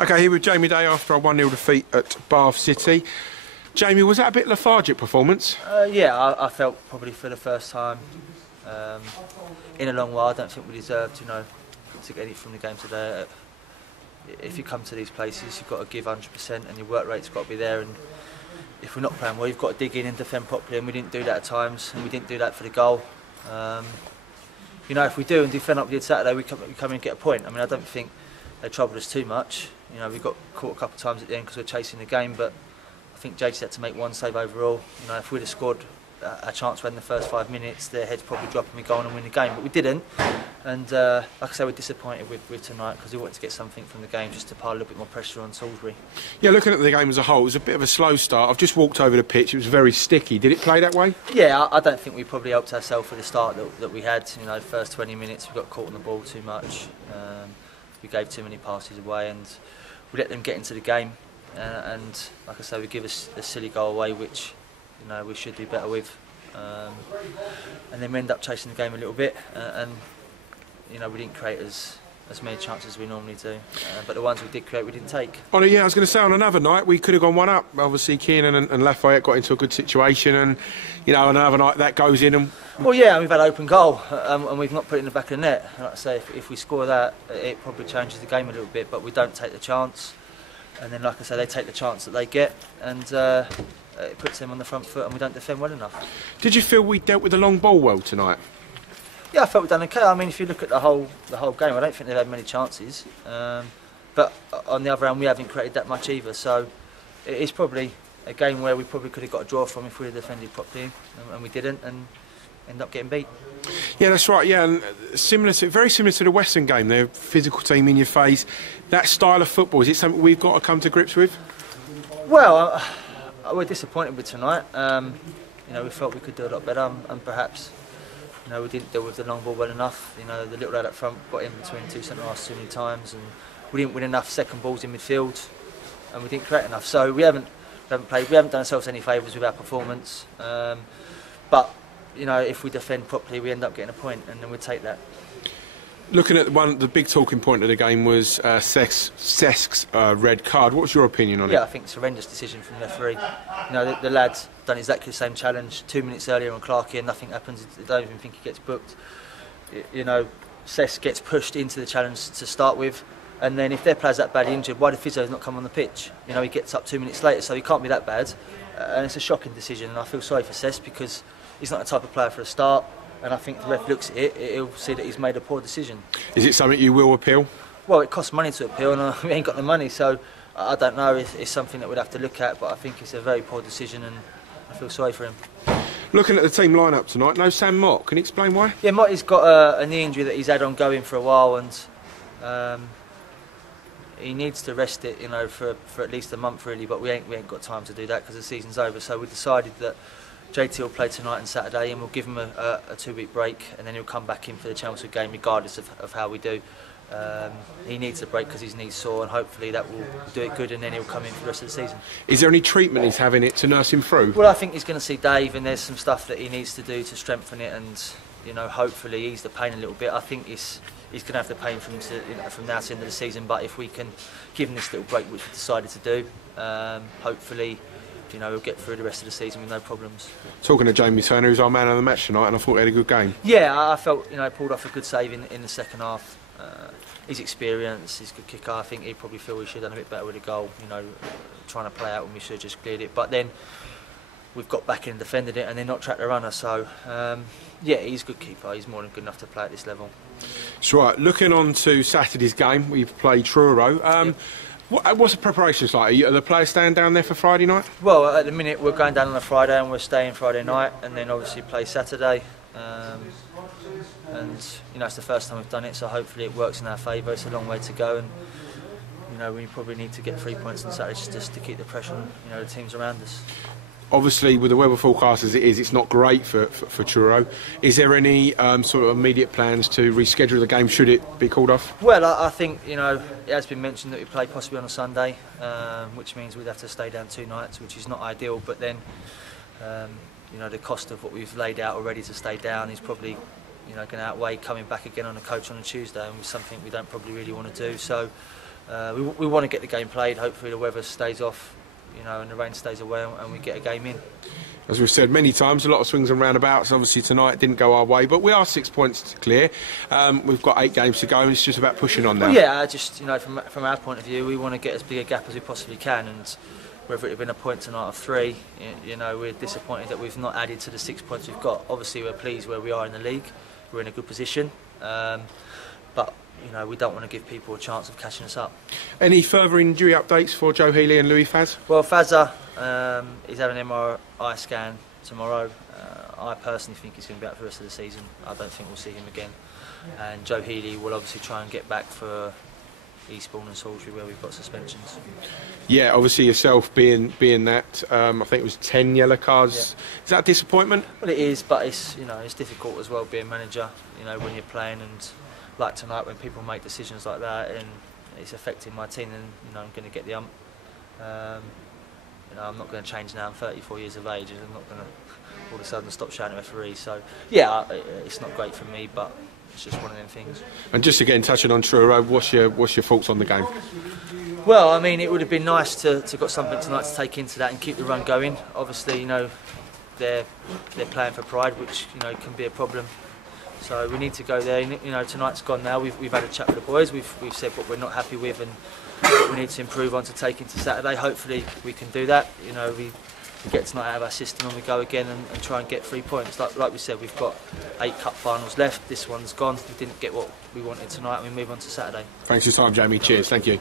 Okay, here with Jamie Day after a 1-0 defeat at Bath City. Jamie, was that a bit lethargic performance? Yeah, I felt probably for the first time in a long while. I don't think we deserved, to get anything from the game today. If you come to these places, you've got to give 100% and your work rate's got to be there. And if we're not playing well, you've got to dig in and defend properly. And we didn't do that at times, and we didn't do that for the goal. If we do and defend like we did Saturday, we come in and get a point. I mean, I don't think they troubled us too much. We got caught a couple of times at the end because we were chasing the game, but I think JT had to make one save overall. If we'd have scored a chance in the first 5 minutes, their heads probably drop and we go on and win the game, but we didn't. And like I say, we're disappointed with tonight because we wanted to get something from the game just to pile a little bit more pressure on Salisbury. Yeah, looking at the game as a whole, it was a bit of a slow start. I've just walked over the pitch, it was very sticky. Did it play that way? Yeah, I don't think we probably helped ourselves with the start that we had. The first 20 minutes we got caught on the ball too much. We gave too many passes away and we let them get into the game. And like I say, we give us a silly goal away, which we should do better with. And then we end up chasing the game a little bit, and we didn't create as many chances as we normally do. But the ones we did create, we didn't take. Oh yeah, I was going to say on another night we could have gone one up. Obviously, Kiernan and Lafayette got into a good situation, and another night that goes in. And well, yeah, we've had open goal, and we've not put it in the back of the net. And like I say, if we score that, it probably changes the game a little bit. But we don't take the chance. And then, like I say, they take the chance that they get, and it puts them on the front foot, and we don't defend well enough. Did you feel we dealt with the long ball well tonight? Yeah, I felt we've done okay. I mean, if you look at the whole game, I don't think they've had many chances. But on the other hand, we haven't created that much either. So it is probably a game where we probably could have got a draw from if we had defended properly, and we didn't, and end up getting beat. Yeah, that's right. Yeah, and very similar to the Western game. They're a physical team in your face. That style of football, is it something we've got to come to grips with? Well, we're disappointed with tonight. We felt we could do a lot better, and perhaps we didn't deal with the long ball well enough. The little lad up front got in between two centre-halves too many times, and we didn't win enough second balls in midfield, and we didn't create enough. So we haven't done ourselves any favours with our performance. But if we defend properly, we end up getting a point, and then we take that. Looking at the big talking point of the game was Cesk's red card. What's your opinion on it? Yeah, I think it's a horrendous decision from the referee. The lad's done exactly the same challenge 2 minutes earlier on Clarkey, and nothing happens. I don't even think he gets booked. Cesk gets pushed into the challenge to start with, and then if their player's that badly injured, why did Fizzo not come on the pitch? He gets up 2 minutes later, so he can't be that bad. And it's a shocking decision, and I feel sorry for Cesk because he's not the type of player for a start. And I think if the ref looks at it, he'll see that he's made a poor decision. Is it something you will appeal? Well, it costs money to appeal, and we ain't got the money, so I don't know. It's something that we'd have to look at, but I think it's a very poor decision, and I feel sorry for him. Looking at the team line-up tonight, no Sam Mott. Can you explain why? Yeah, Motty's got a knee injury that he's had ongoing for a while, and he needs to rest it, for at least a month really. But we ain't got time to do that because the season's over. So we decided that JT will play tonight and Saturday, and we'll give him a 2-week break, and then he'll come back in for the Chelmsford game regardless of how we do. He needs a break because his knee's sore, and hopefully that will do it good, and then he'll come in for the rest of the season. Is there any treatment he's having it to nurse him through? Well, I think he's going to see Dave, and there's some stuff that he needs to do to strengthen it and hopefully ease the pain a little bit. I think he's going to have the pain from now to the end of the season, but if we can give him this little break, which we decided to do, hopefully we'll get through the rest of the season with no problems. Talking to Jamie Turner, who's our man of the match tonight, and I thought he had a good game. Yeah, I felt pulled off a good save in the second half. His experience, his good kicker, I think he'd probably feel we should have done a bit better with the goal. Trying to play out when we should have just cleared it. But then we've got back in and defended it, and then not tracked the runner. So yeah, he's a good keeper. He's more than good enough to play at this level. That's right. Looking on to Saturday's game, we've played Truro. Yep. What's the preparations like? Are the players staying down there for Friday night? Well, at the minute we're going down on a Friday and we're staying Friday night, and then obviously play Saturday. And it's the first time we've done it, so hopefully it works in our favour. It's a long way to go, and we probably need to get 3 points on Saturday just to keep the pressure on the teams around us. Obviously, with the weather forecast as it is, it's not great for Truro. Is there any sort of immediate plans to reschedule the game should it be called off? Well, I think it has been mentioned that we play possibly on a Sunday, which means we'd have to stay down 2 nights, which is not ideal. But then, the cost of what we've laid out already to stay down is probably going to outweigh coming back again on a coach on a Tuesday, and something we don't probably really want to do. So we want to get the game played. Hopefully the weather stays off, you know, and the rain stays away, and we get a game in. As we've said many times, a lot of swings and roundabouts. Obviously tonight it didn't go our way, but we are 6 points clear. We've got 8 games to go, and it's just about pushing on now. Well, yeah, just, you know, from our point of view, we want to get as big a gap as we possibly can, and whether it had been a point tonight of 3, you know, we're disappointed that we've not added to the 6 points we've got. Obviously we're pleased where we are in the league. We're in a good position, but you know, we don't want to give people a chance of catching us up. Any further injury updates for Joe Healy and Louis Faz? Well, Fazza is having an MRI scan tomorrow. I personally think he's going to be out for the rest of the season. I don't think we'll see him again. And Joe Healy will obviously try and get back for Eastbourne and Salisbury, where we've got suspensions. Yeah, obviously yourself being that, I think it was 10 yellow cards. Yeah. Is that a disappointment? Well, it is, but it's, you know, it's difficult as well being manager. You know, when you're playing, and like tonight, when people make decisions like that, and it's affecting my team, and you know, I'm going to get the ump. You know, I'm not going to change now. I'm 34 years of age, and I'm not going to all of a sudden stop shouting at referees. So yeah, it's not great for me, but it's just one of them things. And just again touching on Truro, what's your thoughts on the game? Well, I mean, it would have been nice to got something tonight to take into that and keep the run going. Obviously, you know, they're playing for pride, which, you know, can be a problem. So we need to go there. You know, tonight's gone now. We've had a chat with the boys. We've said what we're not happy with and what we need to improve on to take into Saturday. Hopefully we can do that. You know, we get tonight out of our system and we go again and try and get 3 points. Like we said, we've got 8 cup finals left. This one's gone. We didn't get what we wanted tonight, and we move on to Saturday. Thanks for your time, Jamie. Cheers. Thank you.